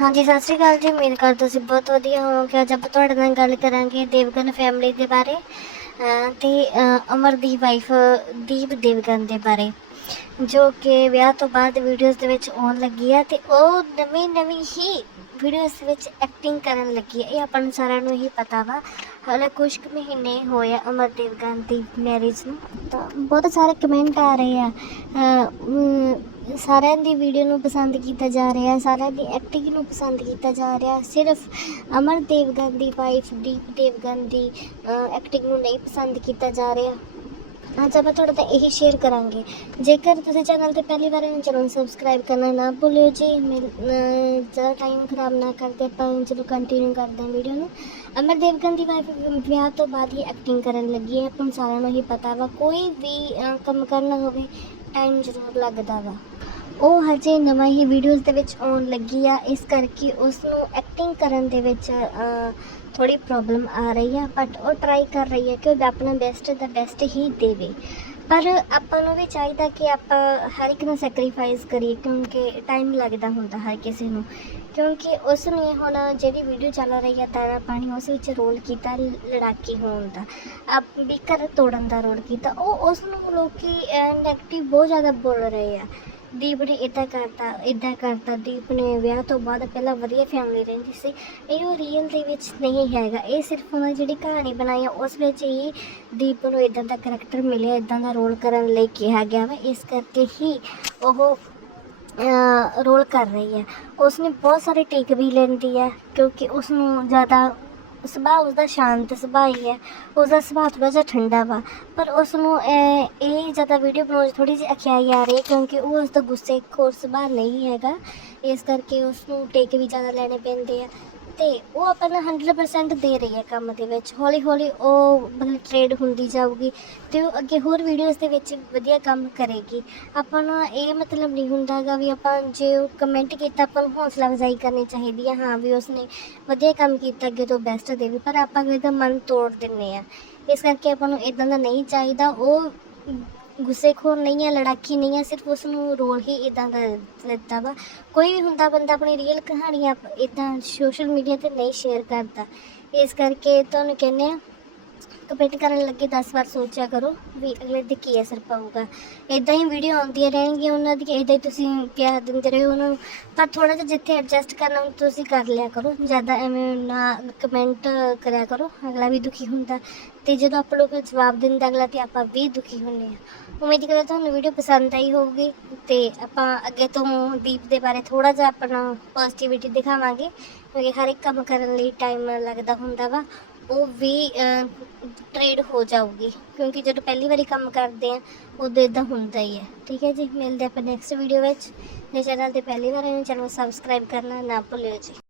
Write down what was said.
ਹਾਂਜੀ, ਸਤਿ ਸ਼੍ਰੀ ਅਕਾਲ ਜੀ। ਉਮੀਦ ਕਰਦਾ ਤੁਸੀਂ ਬਹੁਤ ਵਧੀਆ ਹੋਵੋਗੇ। ਅੱਜ ਆਪਾਂ ਤੁਹਾਡੇ ਨਾਲ ਗੱਲ ਕਰਾਂਗੇ ਦੇਵਗਨ ਫੈਮਿਲੀ ਦੇ ਬਾਰੇ। ਅਹ ਤੇ ਅਮਰ ਦੀ ਵਾਈਫ ਦੀਪ ਦੇਵਗਨ ਦੇ ਬਾਰੇ, ਜੋ ਕਿ ਵਿਆਹ ਤੋਂ ਬਾਅਦ ਵੀਡੀਓਜ਼ ਦੇ ਵਿੱਚ ਆਉਣ ਲੱਗੀ ਆ ਤੇ ਉਹ ਨਵੀਂ ਨਵੀਂ ਹੀ ਵੀਡੀਓਜ਼ ਵਿੱਚ ਐਕਟਿੰਗ ਕਰਨ ਲੱਗੀ ਹੈ ਇਹ ਆਪਾਂ ਨੂੰ ਸਾਰਿਆਂ ਨੂੰ ਹੀ ਪਤਾ ਵਾ। ਹਾਲੇ ਕੁਝ ਕੁ ਮਹੀਨੇ ਹੋਏ ਆ ਅਮਰ ਦੇਵਗਨ ਦੀ ਮੈਰਿਜ ਨੂੰ। ਤਾਂ ਬਹੁਤ ਸਾਰੇ ਕਮੈਂਟ ਆ ਰਹੇ ਆ। ਸਾਰਿਆਂ ਦੀ ਵੀਡੀਓ ਨੂੰ ਪਸੰਦ ਕੀਤਾ ਜਾ ਰਿਹਾ ਸਾਰਿਆਂ ਦੀ ਐਕਟਿੰਗ ਨੂੰ ਪਸੰਦ ਕੀਤਾ ਜਾ ਰਿਹਾ ਸਿਰਫ ਅਮਰ ਦੇਵਗਨ ਦੀ ਵਾਈਫ ਦੀਪ ਦੇਵਗਨ ਦੀ ਐਕਟਿੰਗ ਨੂੰ ਨਹੀਂ ਪਸੰਦ ਕੀਤਾ ਜਾ ਰਿਹਾ। ਅੱਜ ਆਪਾਂ ਤੁਹਾਡੇ ਨਾਲ ਇਹੀ ਸ਼ੇਅਰ ਕਰਾਂਗੇ। ਜੇਕਰ ਤੁਸੀਂ ਚੈਨਲ ਤੇ ਪਹਿਲੀ ਵਾਰ ਚੈਨਲ ਸਬਸਕ੍ਰਾਈਬ ਕਰਨਾ ਨਾ ਭੁੱਲਿਓ ਜੀ। ਮੇਰ- ਜ਼ਿਆਦਾ ਟਾਈਮ ਖਰਾਬ ਨਾ ਕਰਦੇ, ਆਪਾਂ ਚਲੋ ਕੰਟੀਨਿਊ ਕਰਦੇ ਹਾਂ ਵੀਡੀਓ ਨੂੰ। ਅਮਰ ਦੇਵਗਨ ਦੀ ਵਾਈਫ ਵਿਆਹ ਤੋਂ ਬਾਅਦ ਹੀ ਐਕਟਿੰਗ ਕਰਨ ਲੱਗੀ ਹੈ। ਆਪਾਂ ਨੂੰ ਸਾਰਿਆਂ ਨੂੰ ਹੀ ਪਤਾ ਵਾ, ਕੋਈ ਵੀ ਕੰਮ ਕਰਨਾ ਹੋਵੇ ਟਾਈਮ ਜ਼ਰੂਰ ਲੱਗਦਾ ਵਾ। ਉਹ ਹਜੇ ਨਵਾਂ ਹੀ ਵੀਡੀਓਜ਼ ਦੇ ਵਿੱਚ ਆਉਣ ਲੱਗੀ ਆ, ਇਸ ਕਰਕੇ ਉਸ ਨੂੰ ਐਕਟਿੰਗ ਕਰਨ ਦੇ ਵਿੱਚ ਥੋੜੀ ਪ੍ਰੋਬਲਮ ਆ ਰਹੀ ਆ ਬਟ ਉਹ ਟਰਾਈ ਕਰ ਰਹੀ ਹੈ ਕਿ ਉਹ ਆਪਣਾ ਬੈਸਟ ਦਾ ਬੈਸਟ ਹੀ ਦੇਵੇ। ਪਰ ਆਪਾਂ ਨੂੰ ਵੀ ਚਾਹੀਦਾ ਕਿ ਆਪਾਂ ਹਰ ਇੱਕ ਨੂੰ ਸੈਕਰੀਫਾਈਸ ਕਰੀਏ, ਕਿਉਂਕਿ ਟਾਈਮ ਲੱਗਦਾ ਹੁੰਦਾ ਹਰ ਕਿਸੇ ਨੂੰ। ਕਿਉਂਕਿ ਉਸ ਨੇ ਹੁਣ ਜਿਹੜੀ ਵੀਡੀਓ ਚੱਲ ਰਹੀ ਹੈ ਤਾਰਾ ਪਾਣੀ, ਉਸ ਵਿੱਚ ਰੋਲ ਕੀਤਾ ਲੜਾਕੀ ਹੋਣ ਦਾ। ਆਪ ਵੀ ਘਰ ਤੋੜਨ ਦਾ ਰੋਲ ਕੀਤਾ। ਉਹ ਉਸ ਨੂੰ ਲੋਕੀ ਨੈਗੇਟਿਵ ਬਹੁਤ ਜ਼ਿਆਦਾ ਬੋਲ ਰਹੇ ਆ। ਦੀਪ ਨੇ ਇਦਾਂ ਕਰਤਾ ਇਦਾਂ ਕਰਤਾ। ਦੀਪ ਨੇ ਵਿਆਹ ਤੋਂ ਬਾਅਦ ਪਹਿਲਾਂ ਵਧੀਆ ਫੈਮਿਲੀ ਰਹਿੰਦੀ ਸੀ। ਇਹ ਉਹ ਰੀਅਲ ਦੇ ਵਿੱਚ ਨਹੀਂ ਹੈਗਾ। ਇਹ ਸਿਰਫ ਉਹਨਾਂ ਜਿਹੜੀ ਕਹਾਣੀ ਬਣਾਈ ਆ, ਉਸ ਵਿੱਚ ਹੀ ਦੀਪ ਨੂੰ ਇਦਾਂ ਦਾ ਕਰੈਕਟਰ ਮਿਲਿਆ ਇਦਾਂ ਦਾ ਰੋਲ ਕਰਨ ਲਈ ਕਿਹਾ ਗਿਆ ਵਾ। ਇਸ ਕਰਕੇ ਹੀ ਉਹ ਰੋਲ ਕਰ ਰਹੀ ਹੈ ਉਸਨੇ ਬਹੁਤ ਸਾਰੇ ਟੇਕ ਵੀ ਲੈਂਦੀ ਹੈ ਕਿਉਂਕਿ ਉਸ ਨੂੰ ਜ਼ਿਆਦਾ ਸੁਭਾਅ ਉਸਦਾ ਸ਼ਾਂਤ ਸੁਭਾਅ ਹੀ ਹੈ। ਉਸਦਾ ਸੁਭਾਅ ਥੋੜਾ ਜਿਹਾ ਠੰਡਾ ਵਾ, ਪਰ ਉਸ ਨੂੰ ਇਹ ਜ਼ਿਆਦਾ ਵੀਡੀਓ ਬਣਾਉਣ 'ਚ ਥੋੜੀ ਜਿਹੀ ਅਖਿਆਈ ਆ ਰਹੀ ਹੈ, ਕਿਉਂਕਿ ਉਹ ਉਸਦਾ ਗੁੱਸੇ ਖੋਰ ਸੁਭਾਅ ਨਹੀਂ ਹੈਗਾ। ਇਸ ਕਰਕੇ ਉਸ ਨੂੰ ਟੇਕ ਵੀ ਜ਼ਿਆਦਾ ਲੈਣੇ ਪੈਂਦੇ ਆ। ਤੇ ਉਹ ਆਪਾਂ ਨੂੰ 100% ਦੇ ਰਹੀ ਹੈ ਕੰਮ ਦੇ ਵਿੱਚ। ਹੌਲੀ ਹੌਲੀ ਉਹ ਮਤਲਬ ਟ੍ਰੇਡ ਹੁੰਦੀ ਜਾਊਗੀ ਤੇ ਉਹ ਅੱਗੇ ਹੋਰ ਵੀਡੀਓਜ਼ ਦੇ ਵਿੱਚ ਵਧੀਆ ਕੰਮ ਕਰੇਗੀ। ਆਪਾਂ ਨੂੰ ਇਹ ਮਤਲਬ ਨਹੀਂ ਹੁੰਦਾਗਾ ਵੀ ਆਪਾਂ ਜੇ ਉਹ ਕਮੈਂਟ ਕੀਤਾ ਆਪਾਂ ਨੂੰ ਹੌਸਲਾ ਅਫਜ਼ਾਈ ਕਰਨੀ ਚਾਹੀਦੀ ਹੈ। ਹਾਂ ਵੀ ਉਸਨੇ ਵਧੀਆ ਕੰਮ ਕੀਤਾ, ਅੱਗੇ ਤੋਂ ਬੈਸਟ ਦੇਵੇ, ਪਰ ਆਪਾਂ ਕਿਸੇ ਦਾ ਮਨ ਤੋੜ ਦਿੰਨੇ ਆ ਇਸ ਕਰਕੇ ਆਪਾਂ ਨੂੰ ਇਦਾਂ ਦਾ ਨਹੀਂ ਚਾਹੀਦਾ। ਉਹ ਗੁੱਸੇਖੋਰ ਨਹੀਂ ਹੈ, ਲੜਾਕੀ ਨਹੀਂ ਹੈ, ਸਿਰਫ ਉਸ ਨੂੰ ਰੋਲ ਹੀ ਇਦਾਂ ਦਾ ਦਿੱਤਾ ਵਾ। ਕੋਈ ਵੀ ਹੁੰਦਾ ਬੰਦਾ ਆਪਣੀ ਰੀਅਲ ਕਹਾਣੀਆਂ ਇਦਾਂ ਸੋਸ਼ਲ ਮੀਡੀਆ ਤੇ ਨਹੀਂ ਸ਼ੇਅਰ ਕਰਦਾ। ਇਸ ਕਰਕੇ ਤੁਹਾਨੂੰ ਕਹਿੰਦੇ ਆ ਕਮੈਂਟ ਕਰਨ ਲੱਗੇ 10 ਵਾਰ ਸੋਚਿਆ ਕਰੋ ਵੀ ਅਗਲੇ ਤੇ ਕੀ ਅਸਰ ਪਾਊਗਾ। ਇਦਾਂ ਹੀ ਵੀਡੀਓ ਆਉਂਦੀਆਂ ਰਹਿਣਗੀਆਂ ਉਹਨਾਂ ਦੀ ਇਦਾਂ ਹੀ ਤੁਸੀਂ ਪਿਆਰ ਦਿੰਦੇ ਰਹੋ ਉਹਨਾਂ ਨੂੰ। ਪਰ ਥੋੜਾ ਜਿਹਾ ਜਿੱਥੇ ਐਡਜਸਟ ਕਰਨਾ ਉਹ ਤੁਸੀਂ ਕਰ ਲਿਆ ਕਰੋ। ਜ਼ਿਆਦਾ ਐਵੇਂ ਨਾ ਕਮੈਂਟ ਕਰਿਆ ਕਰੋ, ਅਗਲਾ ਵੀ ਦੁਖੀ ਹੁੰਦਾ। ਤੇ ਜਦੋਂ ਆਪਾਂ ਲੋਕ ਜਵਾਬ ਦਿੰਦਾ ਅਗਲਾ ਤੇ ਆਪਾਂ ਵੀ ਦੁਖੀ ਹੁੰਦੇ ਆ ਉਮੀਦ ਕਰਦਾ ਤੁਹਾਨੂੰ ਵੀਡੀਓ ਪਸੰਦ ਆਈ ਹੋਊਗੀ ਤੇ ਆਪਾਂ ਅੱਗੇ ਤੋਂ ਦੀਪ ਦੇ ਬਾਰੇ ਥੋੜਾ ਜਿਹਾ ਆਪਣਾ ਪੋਜ਼ਿਟਿਵਿਟੀ ਦਿਖਾਵਾਂਗੇ, ਕਿਉਂਕਿ ਹਰ ਇੱਕ ਕੰਮ ਕਰਨ ਲਈ ਟਾਈਮ ਲੱਗਦਾ ਹੁੰਦਾ ਵਾ। ਉਹ ਵੀ ਟ੍ਰੇਡ ਹੋ ਜਾਊਗੀ, ਕਿਉਂਕਿ ਜਦੋਂ ਪਹਿਲੀ ਵਾਰੀ ਕੰਮ ਕਰਦੇ ਆ, ਉਦੋਂ ਇਦਾਂ ਹੁੰਦਾ ਹੀ ਹੈ। ਠੀਕ ਹੈ ਜੀ, ਮਿਲਦੇ ਆਪਾਂ ਨੈਕਸਟ ਵੀਡੀਓ ਵਿੱਚ। ਜੇ ਚੈਨਲ ਤੇ ਪਹਿਲੀ ਵਾਰ ਆਏ ਚੈਨਲ ਸਬਸਕ੍ਰਾਈਬ ਕਰਨਾ ਨਾ ਭੁੱਲਿਓ ਜੀ।